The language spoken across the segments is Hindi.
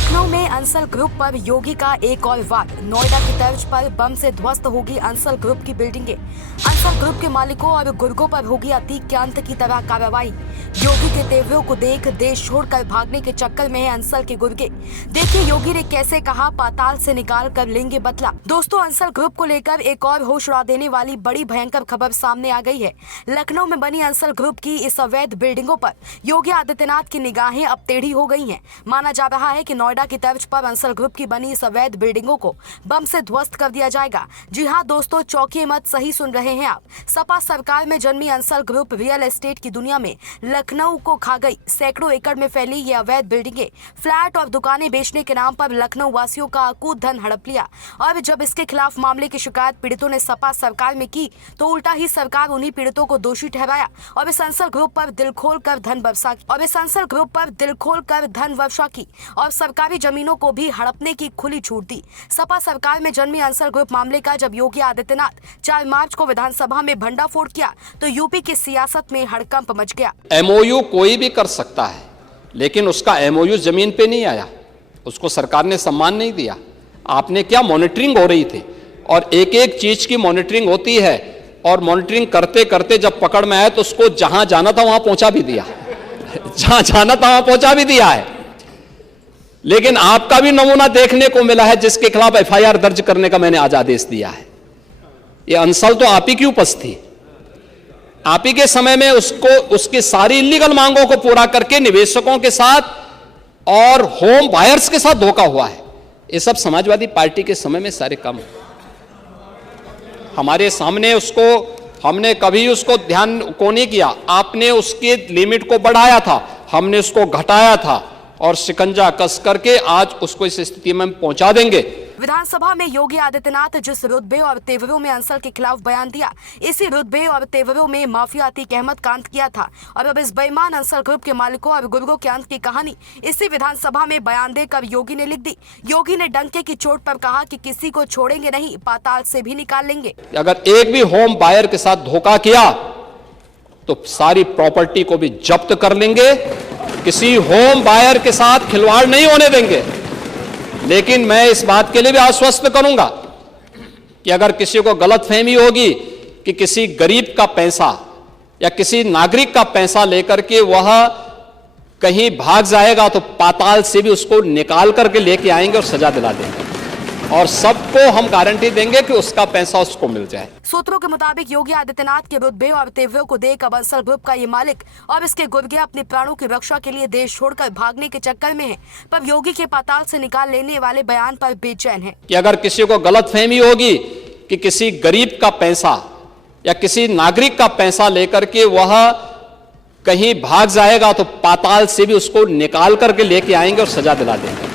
लखनऊ में अंसल ग्रुप पर योगी का एक और वार। नोएडा की तर्ज पर बम से ध्वस्त होगी अंसल ग्रुप की बिल्डिंगें। अंसल ग्रुप के मालिकों और गुर्गों पर होगी अतीक के अंत की तरह कार्रवाई। योगी के तेवरों को देख देश छोड़कर भागने के चक्कर में है अंसल के गुर्गे। देखिए योगी ने कैसे कहा, पाताल से निकाल कर लेंगे बदला। दोस्तों, अंसल ग्रुप को लेकर एक और होश उड़ा देने वाली बड़ी भयंकर खबर सामने आ गई है। लखनऊ में बनी अंसल ग्रुप की इस अवैध बिल्डिंगों पर योगी आदित्यनाथ की निगाहें अब टेढ़ी हो गई हैं। माना जा रहा है कि नोएडा की तर्ज पर अंसल ग्रुप की बनी इस अवैध बिल्डिंगों को बम से ध्वस्त कर दिया जाएगा। जी हां दोस्तों, चौंकिए मत, सही सुन रहे हैं आप। सपा सरकार में जन्मी अंसल ग्रुप रियल एस्टेट की दुनिया में लखनऊ को खा गई। सैकड़ों एकड़ में फैली ये अवैध बिल्डिंगें, फ्लैट और दुकानें बेचने के नाम पर लखनऊ वासियों का अकूत धन हड़प लिया। और जब इसके खिलाफ मामले की शिकायत पीड़ितों ने सपा सरकार में की तो उल्टा ही सरकार उन्हीं पीड़ितों को दोषी ठहराया और इस अंसल ग्रुप पर दिल खोल कर धन वर्षा की और सरकारी जमीनों को भी हड़पने की खुली छूट दी। सपा सरकार में जन्मी अंसल ग्रुप मामले का जब योगी आदित्यनाथ 4 मार्च को विधानसभा में भंडाफोड़ किया तो यूपी की सियासत में हड़कंप मच गया। एमओयू कोई भी कर सकता है, लेकिन उसका एमओयू जमीन पे नहीं आया, उसको सरकार ने सम्मान नहीं दिया। आपने क्या, मॉनिटरिंग हो रही थी और एक एक चीज की मॉनिटरिंग होती है और मॉनिटरिंग करते करते जब पकड़ में आया तो उसको जहां जाना था वहां पहुंचा भी दिया जहां जाना था वहां पहुंचा भी दिया है। लेकिन आपका भी नमूना देखने को मिला है जिसके खिलाफ एफआईआर दर्ज करने का मैंने आज आदेश दिया है। ये अंसल तो आप ही की उपज थी, आप ही के समय में उसकी सारी इलीगल मांगों को पूरा करके निवेशकों के साथ और होम बायर्स के साथ धोखा हुआ है। ये सब समाजवादी पार्टी के समय में सारे काम हमारे सामने, हमने कभी उसको ध्यान को नहीं किया। आपने उसके लिमिट को बढ़ाया था, हमने उसको घटाया था और शिकंजा कस करके आज उसको इस स्थिति में पहुंचा देंगे। विधानसभा में योगी आदित्यनाथ जिस रुतबे और तेवरों में अंसल के खिलाफ बयान दिया, इसी रुतबे और तेवरों में माफिया अतीक अहमद का अंत किया था। और अब इस बेईमान अंसल ग्रुप के मालिकों और गुर्गों के अंत की कहानी इसी विधानसभा में बयान देकर योगी ने लिख दी। योगी ने डंके की चोट पर कहा कि किसी को छोड़ेंगे नहीं, पाताल से भी निकाल लेंगे। अगर एक भी होम बायर के साथ धोखा किया तो सारी प्रॉपर्टी को भी जब्त कर लेंगे। किसी होम बायर के साथ खिलवाड़ नहीं होने देंगे। लेकिन मैं इस बात के लिए भी आश्वस्त करूंगा कि अगर किसी को गलतफहमी होगी कि किसी गरीब का पैसा या किसी नागरिक का पैसा लेकर के वह कहीं भाग जाएगा तो पाताल से भी उसको निकाल करके लेके आएंगे और सजा दिला देंगे और सबको हम गारंटी देंगे कि उसका पैसा उसको मिल जाए। सूत्रों के मुताबिक योगी आदित्यनाथ के रुतबे और तेवरों को देख अब अंसल ग्रुप का ये मालिक और इसके गुर्गे अपने प्राणों की रक्षा के लिए देश छोड़कर भागने के चक्कर में है, पर योगी के पाताल से निकाल लेने वाले बयान पर बेचैन है। कि अगर किसी को गलतफहमी होगी कि किसी गरीब का पैसा या किसी नागरिक का पैसा लेकर के वह कहीं भाग जाएगा तो पाताल से भी उसको निकाल करके लेके आएंगे और सजा दिला देंगे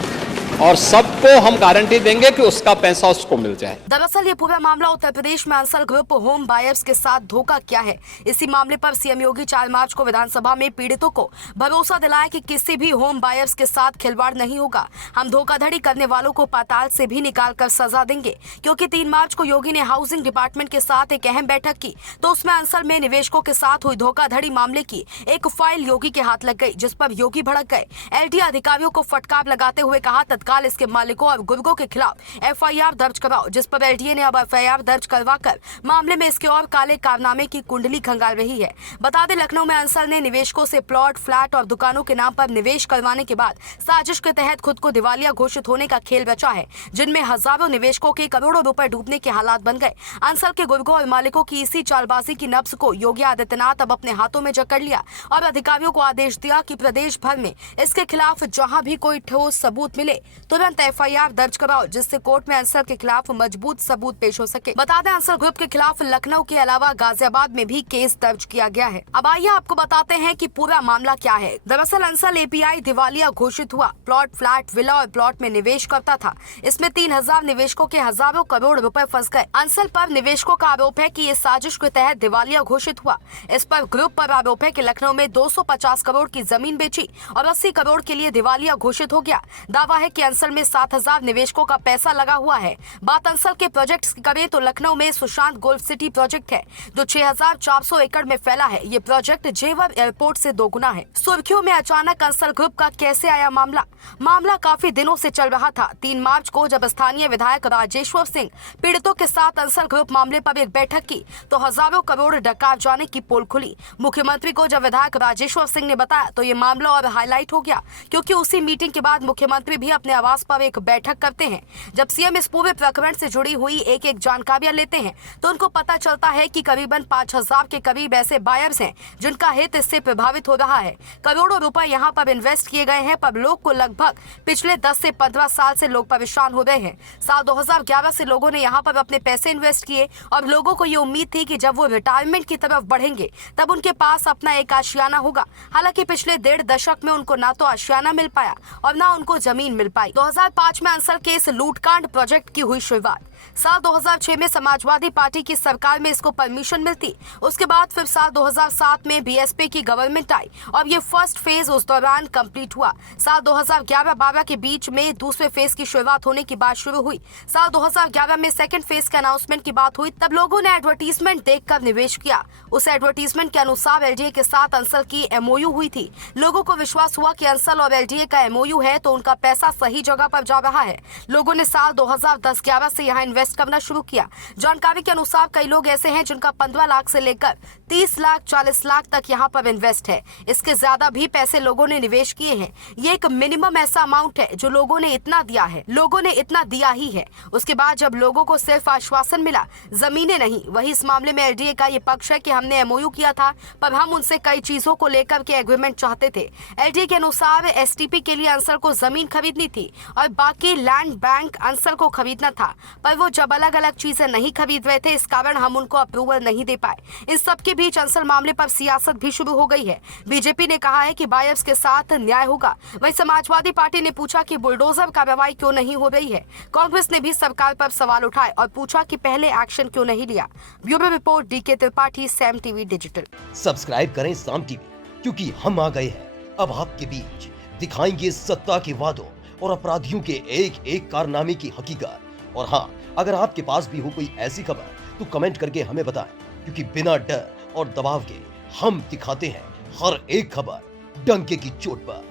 और सबको हम गारंटी देंगे कि उसका पैसा उसको मिल जाए। दरअसल ये पूरा मामला उत्तर प्रदेश में अंसल ग्रुप होम बायर्स के साथ धोखा क्या है। इसी मामले पर सीएम योगी 4 मार्च को विधानसभा में पीड़ितों को भरोसा दिलाया कि किसी भी होम बायर्स के साथ खिलवाड़ नहीं होगा। हम धोखाधड़ी करने वालों को पाताल से भी निकाल कर सजा देंगे। क्योंकि 3 मार्च को योगी ने हाउसिंग डिपार्टमेंट के साथ एक अहम बैठक की तो उसमें अंसल में निवेशकों के साथ हुई धोखाधड़ी मामले की एक फाइल योगी के हाथ लग गई, जिस पर योगी भड़क गए। एलटी अधिकारियों को फटकार लगाते हुए कहा, तत्काल इसके मालिकों और गुर्गों के खिलाफ एफआईआर दर्ज कराओ, जिस पर एलटीए ने अब एफआईआर दर्ज करवाकर मामले में इसके और काले कारनामे की कुंडली खंगाल रही है। बता दें, लखनऊ में अंसल ने निवेशकों से प्लॉट, फ्लैट और दुकानों के नाम पर निवेश करवाने के बाद साजिश के तहत खुद को दिवालिया घोषित होने का खेल रचा है, जिनमें हजारों निवेशकों के करोड़ों रुपए डूबने के हालात बन गए। अंसल के गुर्गों और मालिकों की इसी चालबाजी की नब्ज को योगी आदित्यनाथ अब अपने हाथों में जकड़ लिया और अधिकारियों को आदेश दिया कि प्रदेश भर में इसके खिलाफ जहां भी कोई ठोस सबूत मिले तुरंत एफआईआर दर्ज कराओ, जिससे कोर्ट में अंसल के खिलाफ मजबूत सबूत पेश हो सके। बता दें, अंसल ग्रुप के खिलाफ लखनऊ के अलावा गाजियाबाद में भी केस दर्ज किया गया है। अब आइए आपको बताते हैं कि पूरा मामला क्या है। दरअसल अंसल एपीआई दिवालिया घोषित हुआ। प्लॉट, फ्लैट, विला और प्लॉट में निवेश करता था। इसमें 3000 निवेशकों के हजारों करोड़ रुपए फंस गए। अंसल पर निवेशकों का आरोप है कि ये साजिश के तहत दिवालिया घोषित हुआ। इस पर ग्रुप पर आरोप है कि लखनऊ में 250 करोड़ की जमीन बेची और 80 करोड़ के लिए दिवालिया घोषित हो गया। दावा है कि अंसल में 7,000 निवेशकों का पैसा लगा हुआ है। बात अंसल के प्रोजेक्ट्स की करें तो लखनऊ में सुशांत गोल्फ सिटी प्रोजेक्ट है जो 6,400 एकड़ में फैला है। ये प्रोजेक्ट जेवर एयरपोर्ट से दोगुना है। सुर्खियों में अचानक अंसल ग्रुप का कैसे आया मामला काफी दिनों से चल रहा था। 3 मार्च को जब स्थानीय विधायक राजेश्वर सिंह पीड़ितों के साथ अंसल ग्रुप मामले पर एक बैठक की तो हजारों करोड़ डकार जाने की पोल खुली। मुख्यमंत्री को जब विधायक राजेश्वर सिंह ने बताया तो ये मामला और हाईलाइट हो गया, क्योंकि उसी मीटिंग के बाद मुख्यमंत्री भी अपने आवास पर एक बैठक करते हैं। जब सीएम इस पूरे प्रकरण से जुड़ी हुई एक जानकारियां लेते हैं तो उनको पता चलता है कि करीबन 5,000 के करीब ऐसे बायर्स हैं जिनका हित इससे प्रभावित हो रहा है। करोड़ों रुपए यहाँ पर इन्वेस्ट किए गए हैं, पर लोग को लगभग पिछले 10 से 15 साल से लोग परेशान हो रहे हैं। साल 2011 से लोगों ने यहाँ पर अपने पैसे इन्वेस्ट किए और लोगों को ये उम्मीद थी कि जब वो रिटायरमेंट की तरफ बढ़ेंगे तब उनके पास अपना एक आशियाना होगा। हालांकि पिछले 1.5 दशक में उनको ना तो आशियाना मिल पाया और ना उनको जमीन मिल पाई। 2005 में अंसल के इस लूटकांड प्रोजेक्ट की हुई शुरुआत। साल 2006 में समाजवादी पार्टी की सरकार में इसको परमिशन मिलती। उसके बाद फिर साल 2007 में बीएसपी की गवर्नमेंट आई और ये फर्स्ट फेज उस दौरान कंप्लीट हुआ। साल 2011-12 के बीच में दूसरे फेज की शुरुआत होने की बात शुरू हुई। साल 2011 में सेकंड फेज के अनाउंसमेंट की बात हुई। तब लोगों ने एडवर्टीजमेंट देखकर निवेश किया। उस एडवर्टीजमेंट के अनुसार एलडीए के साथ अंसल की एमओयू हुई थी। लोगों को विश्वास हुआ कि अंसल और एलडीए का एमओयू है तो उनका पैसा सही जगह पर जा रहा है। लोगों ने साल 2010-11 से यहाँ इन्वेस्ट करना शुरू किया। जानकारी के अनुसार कई लोग ऐसे हैं जिनका 15 लाख से लेकर 30 लाख 40 लाख तक यहाँ पर इन्वेस्ट है। इसके ज्यादा भी पैसे लोगों ने निवेश किए हैं। ये एक मिनिमम ऐसा अमाउंट है जो लोगों ने इतना दिया है, लोगों ने इतना दिया ही है। उसके बाद जब लोगों को सिर्फ आश्वासन मिला, जमीनें नहीं। वही इस मामले में एलडीए का ये पक्ष है कि हमने एमओयू किया था पर हम उनसे कई चीजों को लेकर के एग्रीमेंट चाहते थे। एलडीए के अनुसार एसटीपी के लिए अंसल को जमीन खरीदनी थी और बाकी लैंड बैंक अंसल को खरीदना था, पर वो जब अलग अलग चीजें नहीं खरीद रहे थे, इस कारण हम उनको अप्रूवल नहीं दे पाए। इस सब के बीच अंसल मामले पर सियासत भी शुरू हो गई है। बीजेपी ने कहा है कि बायर्स के साथ न्याय होगा। वहीं समाजवादी पार्टी ने पूछा कि बुलडोजर कार्रवाई क्यों नहीं हो रही है। कांग्रेस ने भी सरकार पर सवाल उठाए और पूछा कि पहले एक्शन क्यों नहीं लिया। Bureau report DK Tripathi, Saam TV digital. Subscribe करें साम टीवी, क्योंकि हम आ गए हैं अब आपके बीच। दिखाएंगे सत्ता के वादों और अपराधियों के एक एक कारनामे की हकीकत। और हाँ, अगर आपके पास भी हो कोई ऐसी खबर तो कमेंट करके हमें बताएं, क्योंकि बिना डर और दबाव के हम दिखाते हैं हर एक खबर डंके की चोट पर।